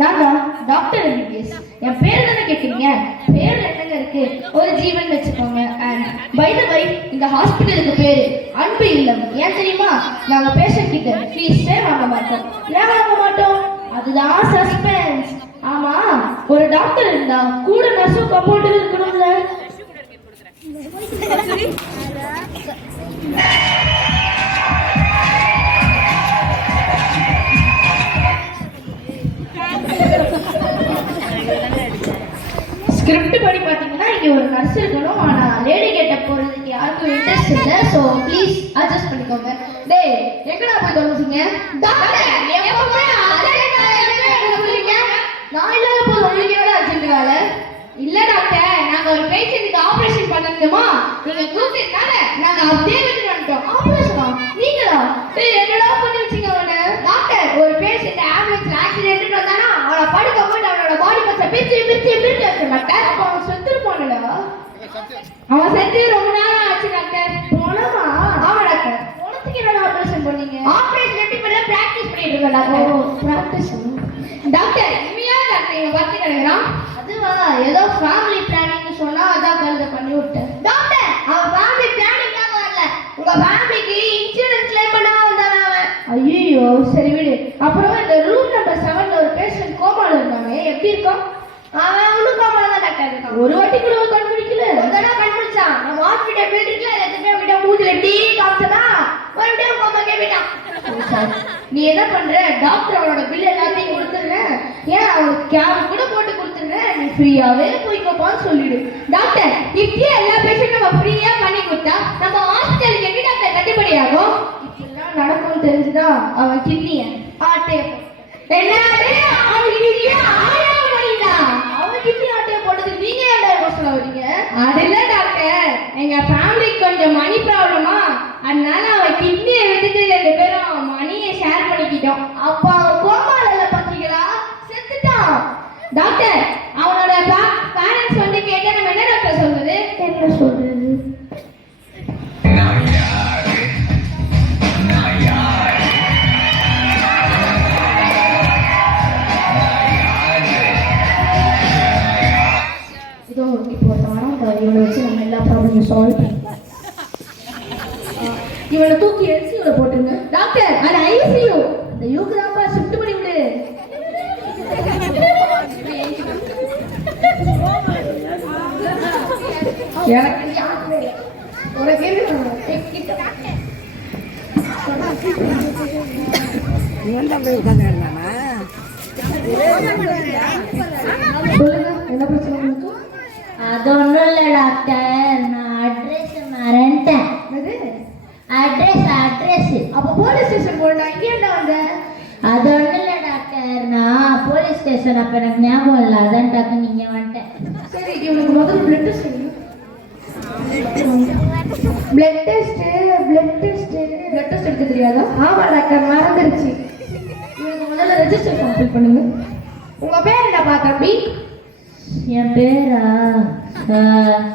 நான் தான் doctor MBBS. என் பேர் தானே கேட்குறீங்க? பேர் என்னங்க இருக்கு? ஒரு ஜீவன் வச்சுக்கோங்க. அண்ட் பை த வை, இந்த ஹாஸ்பிட்டலுக்கு பேரு அன்பு இல்லம். ஏன் தெரியுமா? நாங்க பேஷண்ட் கிட்ட ஃபீஸே வாங்க மாட்டோம். ஏன் வாங்க மாட்டோம்? அதுதான் சஸ்பென்ஸ். ஆமா, ஒரு டாக்டர் இருந்தா கூட நர்ஸும் கம்பவுண்டர் இருக்கணும்ல. ஸ்கிரிப்ட் படி பார்த்தீங்கன்னா இங்கே ஒரு நர்ஸ் இருக்கணும். ஆனால் லேடி கேட்ட போகிறதுக்கு யாருக்கும் இன்ட்ரெஸ்ட் இல்லை. ஸோ ப்ளீஸ் அட்ஜஸ்ட் பண்ணிக்கோங்க. டேய், எங்கடா போய் தொலைச்சிங்க? நான் இல்லாத போது உங்களுக்கு எவ்வளோ அர்ஜென்ட் வேலை? இல்லை டாக்டர், நாங்கள் ஒரு பேஷண்ட்டுக்கு ஆப்ரேஷன் பண்ணணுமா? நீங்கள் கூப்பிட்டுனால நாங்கள் அப்படியே விட்டு வந்துட்டோம். ஆப்ரேஷனா? நீங்களா? டேய், என்னடா பண்ணி வச்சிங்க அவனை? டாக்டர், ஒரு பேஷண்ட் ஆம்புலன்ஸ்ல ஆக்சிடென்ட் வந்தானா அவனை படுக்க போட்டு அவனோட பாடி பார்ட்ஸை பிரிச்சு வச்சு டாக்டர். அப்போ அவன் செத்து போனடா. அவன் செத்து ரொம்ப நேரம் ஆச்சு டாக்டர். போனமா? ஆமா டாக்டர். உனக்கு என்னடா ஆப்ரேஷன் பண்ணீங்க? ஆப்ரேஷன் எப்படி பண்ண பிராக்டிஸ் பண்ணிட்டு இருக்கேன் டாக்டர். ஓ, பிராக்டிஸ். டாக்டர், உண்மையா டாக்டர் இவன் பார்த்து கிடக்குறான்? அதுவா, ஏதோ ஃபேமிலி பிளானிங் சொன்னா அதான் கழுத பண்ணி விட்டேன். டாக்டர், அவன் ஃபேமிலி பிளானிங்காக வரல, உங்க ஃபேமிலிக்கு இன்சூரன்ஸ் கிளைம் பண்ண வந்தானே அவன். ஐயோ, சரி விடு. அப்புறம் இந்த ரூம் நம்பர் 7ல ஒரு பேஷண்ட் கோமால இருந்தானே, எப்படி இருக்கான்? அவன் ஒன்றும் கோமால தான் டாக்டர் இருக்கான். ஒரு வாட்டி கூட கண்டுபிடிக்கல. ஒரு தடவை கண்டுபிடிச்சான். நம்ம ஹாஸ்பிட்டல் போயிட்டு இருக்கல, எதுவுமே அவன்கிட்ட மூஞ்சில டீ காமிச்சனா மறுபடியும் கோமாக்கே போயிட்டான். நீ என்ன பண்ற? டாக்டர் அவனோட பில் எல்லாத்தையும் கொடுத்துருங்க. ஏன் அவனுக்கு கேப் கூட போட்டு கொடுத்துருங்க. நீ ஃப்ரீயாவே போய்க்கோப்பான்னு சொல்லிடு. டாக்டர், இப்படியே எல்லா பேஷண்ட்டும் நம்ம ஃப்ரீயா பண்ணி கொடுத்தா நம்ம ஹாஸ்பிட்டலுக்கு எப்படி டாக்டர் கட்டுப்படியாகும்? இப்படிலாம் நடக்கும்னு தெரிஞ்சுதான் அவன் கிட்னிய ஆட்டைய அவன் கிட்னி ஆட்டைய போட்டதுக்கு நீங்க ஏன் சொல்ல வரீங்க? அது இல்ல டாக்டர், எங்க ஃபேமிலிக்கு கொஞ்சம் மணி ப்ராப்ளமா, அதனால அவன் கிட்னியை விட்டுட்டு 2 பேரும் மணியை ஷேர் பண்ணிக்கிட்டோம். அப்ப அவன் கோமால பாத்தீங்களா? செத்துட்டான். டாக்டர், அவனோட பேரண்ட்ஸ் வந்து கேட்டா நம்ம என்ன டாக்டர் சொல்றது? என்ன சொல்றது? இதோ இப்போ இவனை வச்சு நம்ம எல்லா ப்ராப்ளமும் சால்வ் பண்ணலாம். இவனை தூக்கி எல்சியூல போட்டுருங்க. டாக்டர், அது ஐசியூ. இந்த யூக்கு தான்ப்பா ஷிஃப்ட் பண்ணி விடு. என்ன பிரச்சனை? அது ஒன்றும் இல்லை டாக்டர், நான் அட்ரஸ் மறந்துட்டேன். அட்ரஸ் அப்போ போலீஸ் ஸ்டேஷன் போனா இங்கே என்ன வந்த? அது ஒன்றும் இல்லை டாக்டர், நான் போலீஸ் ஸ்டேஷன் அப்போ எனக்கு ஞாபகம் இல்லை, அதான் டாக்டர் நீங்கள் வந்துட்டேன். சரி, இவனுக்கு முதல்ல பிளட் டெஸ்ட் செய்யணும். பிளட் டெஸ்ட் எடுக்க தெரியாதா? ஆமா டாக்டர், மறந்துருச்சு. இவனுக்கு முதல்ல ரெஜிஸ்டர் கம்ப்ளீட் பண்ணுங்க. உங்க பேர் என்னப்பா தம்பி? என் பேரா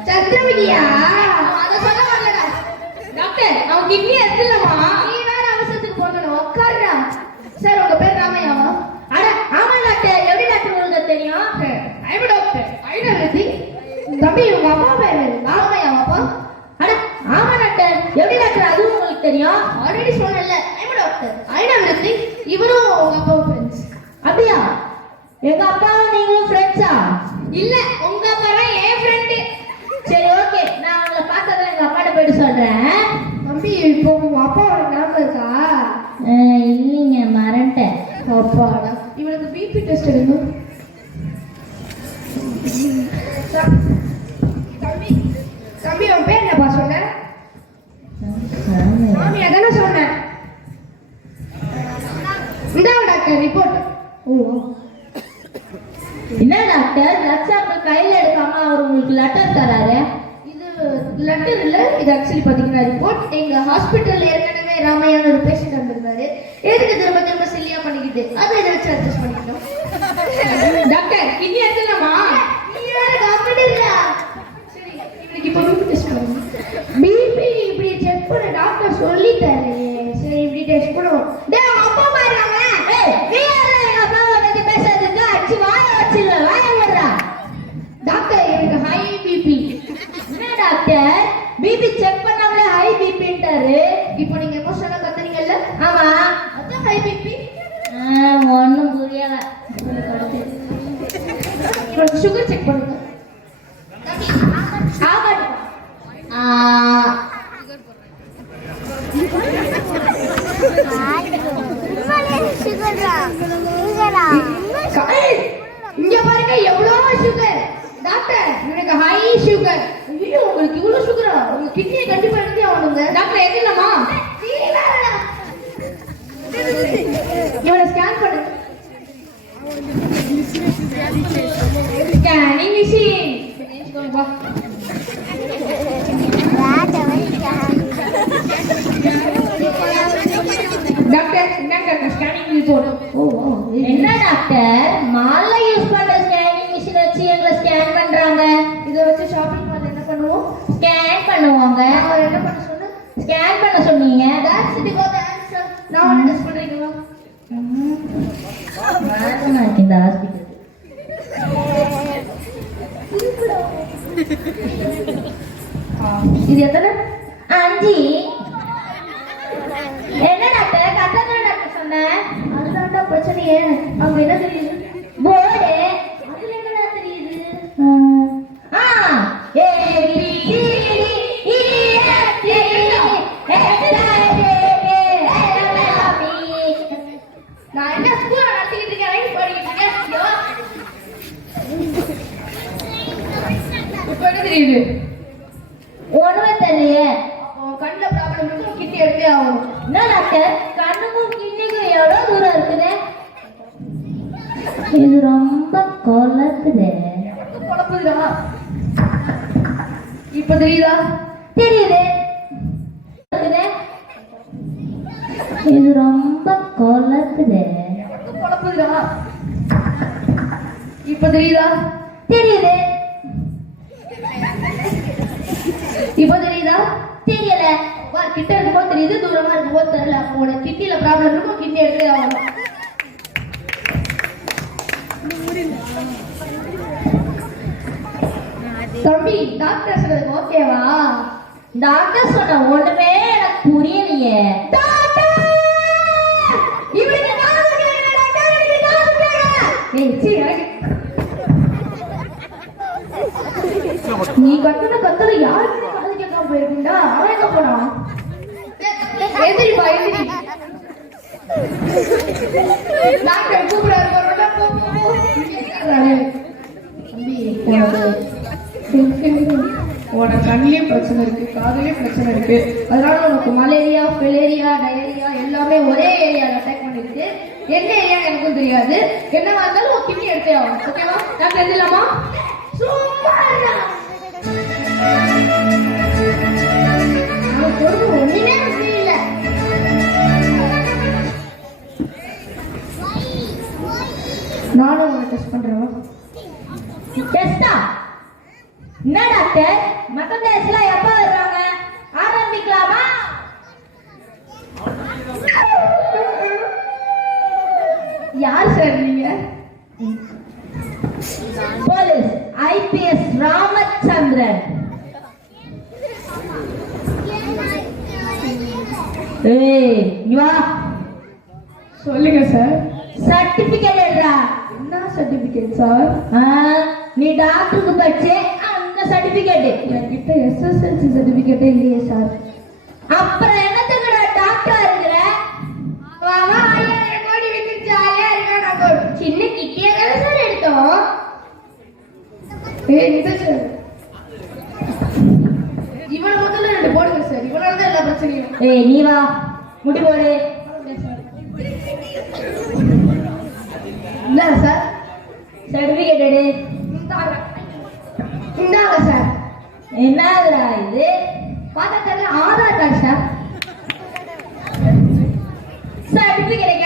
சந்திரவிதியா? அதை சொல்ல வரலடா டாக்டர். அவன் கிட்னி எடுத்துலமா, நீ வேற அவசரத்துக்கு போகணும். உட்காருடா. சார், உங்க பேர் ராமையாவா? அட ஆமா டாக்டர், எப்படி டாக்டர் உங்களுக்கு தெரியும்? ஐம் டாக்டர் ஐநவதி. தம்பி, உங்க அப்பா பேர் ராமையாவாப்பா? அட ஆமா டாக்டர், எப்படி டாக்டர் அதுவும் உங்களுக்கு தெரியும்? ஆல்ரெடி சொன்னேன்ல, ஐம் டாக்டர் ஐநவதி. இவரும் உங்க அப்பா ஃப்ரெண்ட்ஸ். அப்படியா? எங்க அப்பாவும் நீங்களும் ஃப்ரெண்ட்ஸா? இல்ல, உங்க அப்பா என் ஃப்ரெண்டு. சரி, ஓகே, நான் உங்களை பார்த்ததுல எங்க அப்பாட்ட போயிட்டு சொல்றேன். தம்பி, இப்போ உங்க அப்பாவோட ஞாபகம் இருக்கா? இல்லைங்க, மறந்துட்டேன். அப்பாடா. இவனுக்கு பிபி டெஸ்ட் எடுக்கணும். தம்பி, உன் பேர் என்னப்பா சொன்ன? மாமி, அதானே சொன்னேன். இந்தாங்க டாக்டர் ரிப்போர்ட். ஓ, என்ன டாக்டர், பிளட் சாம்பிள் கையில எடுக்காம அவர் உங்களுக்கு லெட்டர் தராரு? இது லெட்டர் இல்ல, இது ஆக்சுவலி பாத்தீங்கன்னா ரிப்போர்ட். எங்க ஹாஸ்பிட்டல் ஏற்கனவே ராமையான ஒரு பேஷண்ட் வந்திருந்தாரு. எதுக்கு திரும்ப திரும்ப சில்லியா பண்ணிக்கிட்டு, அதை இதை வச்சு அட்ஜஸ்ட் பண்ணிக்கிட்டோம். டாக்டர், கிட்னி எடுத்துலாமா? நீ வேற டாக்டர் இல்ல. சரி, இவனுக்கு இப்போ பிபி டெஸ்ட் பண்ணுங்க. பிபி இப்படி செக் பண்ண டாக்டர் சொல்லிட்டாரு. சரி, இப்படி டெஸ்ட் பண்ணுவோம். டேய், அப்பா பாருங்க. நீ யாரா எங்க அப்பாவை பத்தி பேசுறதுக்கு? சுகர். ஐயோ உங்களுக்கு இவ்வளவு சுகரா? உங்க கிட்னியை கண்டிப்பா எடுத்தே ஆகணுங்க. டாக்டர் எதுலமா? இவனை ஸ்கேன் பண்ணு. Scanning machine. வா. டாக்டர் இந்தாங்க ஸ்கேனிங் ரிப்போர்ட். ஓ என்ன டாக்டர் மால்ல யூஸ் பண்ற ஸ்கேனிங் மிஷின் வச்சு எங்களை ஸ்கேன் பண்றாங்க? இத வச்சு ஷாப்பிங் மால் என்ன பண்ணுவோம்? ஸ்கேன் பண்ணுவாங்க. அவர் என்ன பண்ண சொன்னா? ஸ்கேன் பண்ண சொன்னீங்க. that's it got the answer. நான் ஒன்னு டெஸ்ட் பண்றீங்களா? மாத்தமா இருக்கு இந்த ஹாஸ்பிடல். இது எத்தனை? 5. என்ன டாக்டர் கட்டண டாக்டர் சொன்னேன்? அதுதான்டா பிரச்சனையே. அங்க என்ன தெரியுது? போர்டு. அதுல என்னடா தெரியுது? ஆ A B C D E F G நான் என்ன ஸ்கூல்ல நடத்திட்டு இருக்கேன், ரைட் படிக்கிட்டு இருக்கேன். இப்போ என்ன தெரியுது? ஒண்ணுமே தெரியலையே. கண்ணுல ப்ராப்ளம் இருக்கு, கிட்னி எடுத்தே ஆகணும். என்ன டாக்டர் கண்ணுக்கும் கிண்ணிக்கும் எவ்வளவு தூரம் இருக்குது? இது ரொம்ப கொலக்குது. குழப்புதுடா. இப்போ தெரியுதா? தெரியுது. இருக்குது. இது ரொம்ப கொலக்குது. குழப்புதுடா. இப்போ தெரியுதா? தெரியுது. இப்போ தெரியுதா? தெரியல. வா, கிட்ட இருக்கும்போது தெரியுது, தூரமா இருக்கும்போது தெரியல. அப்போ உனக்கு கிட்னில ப்ராப்ளம் இருக்கும், கிட்னி எடுத்தே ஆகணும். தம்பி டாக்டர் சொல்றது ஓகேவா? டாக்டர் சொன்ன ஒண்ணுமே எனக்கு புரியலையே. இவனுக்கு காது கேட்கல, டாக்டர் இவனுக்கு காது கேட்கல. ஏய் சீ எனக்கு நீ கத்துன கத்துற யாருக்கு காது கேட்காம போயிருக்குண்டா? அவன் எங்க போனான்? எந்திரிப்பா எந்திரி. டாக்டர் கூப்பிடாரு போறோம்டா. போ போ போ. உனக்கு கண்ணிலையும் பிரச்சனை இருக்கு, காதுலயும் பிரச்சனை இருக்கு. அதனால உனக்கு மலேரியா, பிளேரியா, டயரியா எல்லாமே ஒரே ஏரியால அட்டாக் பண்ணிருக்கு. என்ன ஏரியா எனக்கும் தெரியாது. என்னவா இருந்தாலும் ஒரு கிட்னி எடுத்தே ஆகும். ஓகேவா? டாக்டர் எழுதலாமா? சும்மா ஒண்ணுமே புரியல. நானும் உங்களை டெஸ்ட் பண்றேன். டெஸ்டா? என்ன டாக்டர் மத்த டெஸ்ட்லாம் எப்ப வர்றாங்க? ஆரம்பிக்கலாமா? யார் சார் நீங்க? Police IPS Ramachandran. ஏய் நீ வா. சொல்லுங்க சார். சர்டிபிகேட் எழுதுறா. என்ன சர்டிபிகேட் சார்? நீ டாக்டருக்கு படிச்சே அந்த சர்டிபிகேட். என்கிட்ட எஸ்எஸ்எல்சி சர்டிபிகேட்டே இல்லையே சார். அப்புறம் என்னத்துக்கு டாக்டர் இருக்கிற? வாமா 5000 கோடி வித்துச்சு, 5000 நாங்க ஒரு சின்ன கிட்டியே தானே சார் எடுத்தோம். ஏய் இது சார், இவனை முதல்ல 2 போடுங்க சார். இவனால தான் எல்லா பிரச்சனையும். ஏய் நீ வா முடி போடு. இல்ல சார். சர்டிபிகேட் எடு. இந்தாங்க சார். என்னதுடா இது? பார்த்தா ஆதார் கார்டு சார். சர்டிபிகேட்